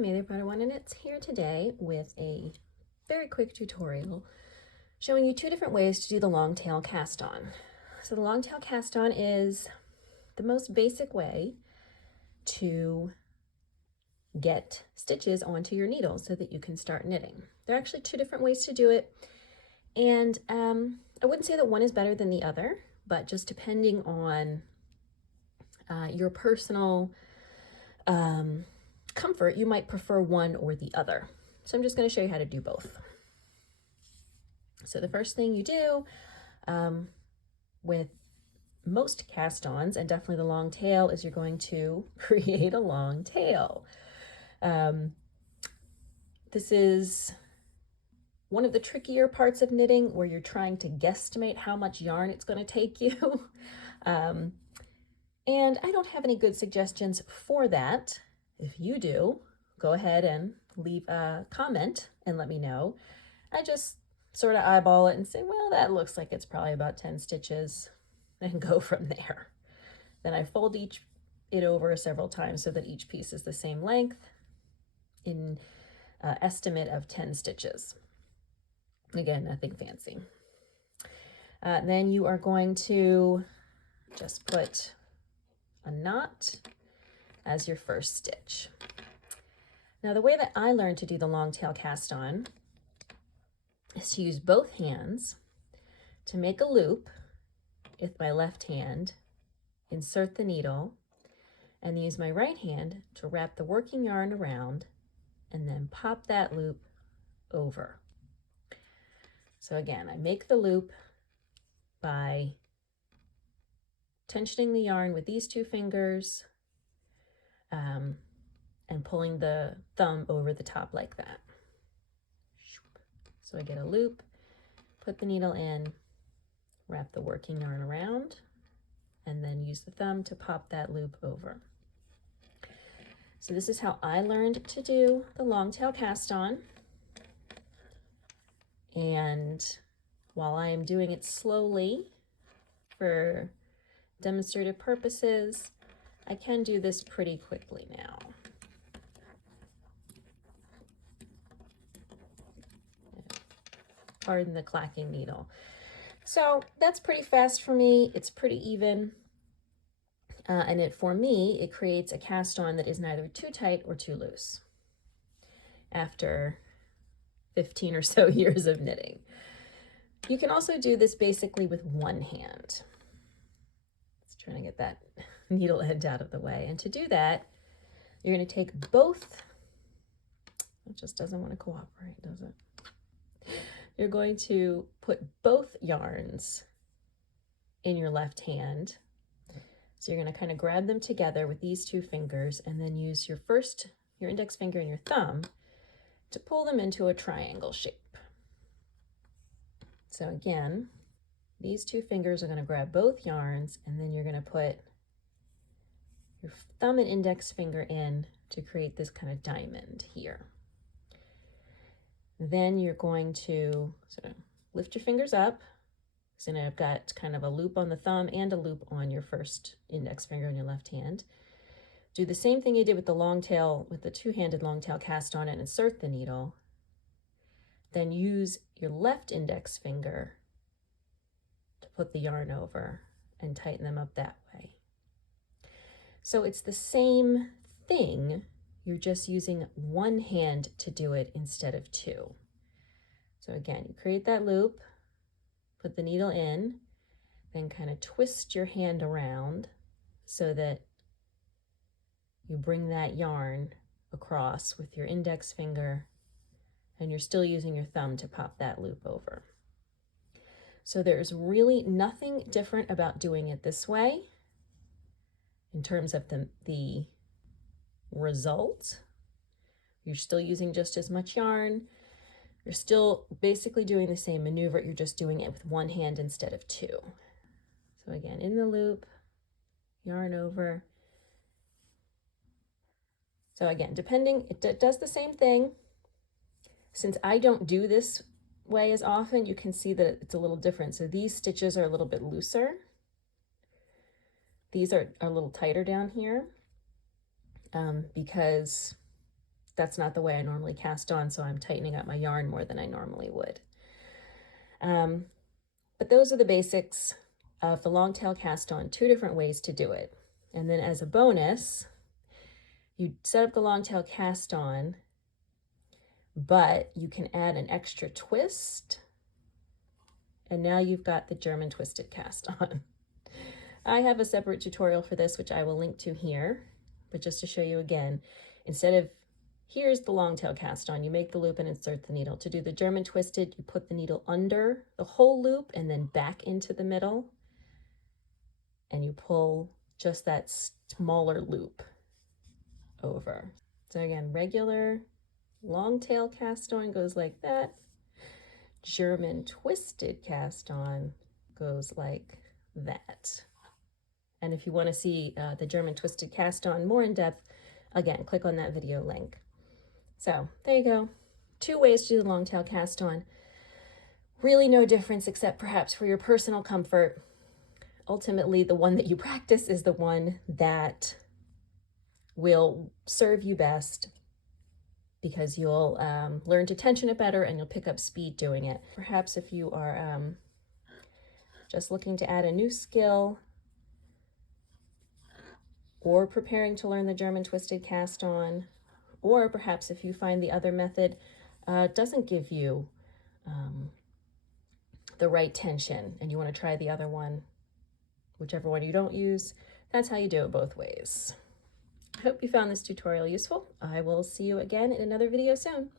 Amelia Padawan, and it's here today with a very quick tutorial showing you two different ways to do the long tail cast on. So the long tail cast on is the most basic way to get stitches onto your needle so that you can start knitting. There are actually two different ways to do it, and I wouldn't say that one is better than the other, but just depending on your personal comfort, you might prefer one or the other. So I'm just going to show you how to do both. So the first thing you do with most cast-ons, and definitely the long tail, is you're going to create a long tail. This is one of the trickier parts of knitting where you're trying to guesstimate how much yarn it's going to take you. And I don't have any good suggestions for that. If you do, go ahead and leave a comment and let me know. I just sort of eyeball it and say, well, that looks like it's probably about 10 stitches, and go from there. Then I fold it over several times so that each piece is the same length in estimate of 10 stitches. Again, nothing fancy. Then you are going to just put a knot as your first stitch. Now, the way that I learned to do the long tail cast on is to use both hands to make a loop with my left hand, insert the needle, and use my right hand to wrap the working yarn around and then pop that loop over. So again, I make the loop by tensioning the yarn with these two fingers and pulling the thumb over the top like that. So I get a loop, put the needle in, wrap the working yarn around, and then use the thumb to pop that loop over. So this is how I learned to do the long tail cast on. And while I am doing it slowly for demonstrative purposes, I can do this pretty quickly now. Pardon the clacking needle. So that's pretty fast for me. It's pretty even. And for me, it creates a cast on that is neither too tight or too loose after 15 or so years of knitting. You can also do this basically with one hand. Just trying to get that needle end out of the way. And to do that, you're going to take both. It just doesn't want to cooperate, does it? You're going to put both yarns in your left hand. So you're going to kind of grab them together with these two fingers and then use your index finger and your thumb to pull them into a triangle shape. So again, these two fingers are going to grab both yarns, and then you're going to put your thumb and index finger in to create this kind of diamond here. Then you're going to sort of lift your fingers up. So now I've got kind of a loop on the thumb and a loop on your first index finger in your left hand. Do the same thing you did with the long tail, with the two-handed long tail cast on, and insert the needle. Then use your left index finger to put the yarn over and tighten them up that way. So it's the same thing, you're just using one hand to do it instead of two. So again, you create that loop, put the needle in, then kind of twist your hand around so that you bring that yarn across with your index finger, and you're still using your thumb to pop that loop over. So there's really nothing different about doing it this way in terms of the result. You're still using just as much yarn. You're still basically doing the same maneuver. You're just doing it with one hand instead of two. So again, in the loop, yarn over. So again, it does the same thing. Since I don't do this way as often, you can see that it's a little different. So these stitches are a little bit looser. These are a little tighter down here because that's not the way I normally cast on, so I'm tightening up my yarn more than I normally would. But those are the basics of the long tail cast on, 2 different ways to do it. And then as a bonus, you set up the long tail cast on, but you can add an extra twist, and now you've got the German twisted cast on. I have a separate tutorial for this, which I will link to here, but just to show you again, instead of here's the long tail cast on, you make the loop and insert the needle. To do the German twisted, you put the needle under the whole loop and then back into the middle, and you pull just that smaller loop over. So again, regular long tail cast on goes like that. German twisted cast on goes like that. And if you want to see the German twisted cast on more in depth, again, click on that video link. So there you go. 2 ways to do the long tail cast on. Really no difference except perhaps for your personal comfort. Ultimately, the one that you practice is the one that will serve you best, because you'll learn to tension it better and you'll pick up speed doing it. Perhaps if you are just looking to add a new skill or preparing to learn the German twisted cast on, or perhaps if you find the other method doesn't give you the right tension and you want to try the other one, whichever one you don't use, that's how you do it both ways. I hope you found this tutorial useful. I will see you again in another video soon.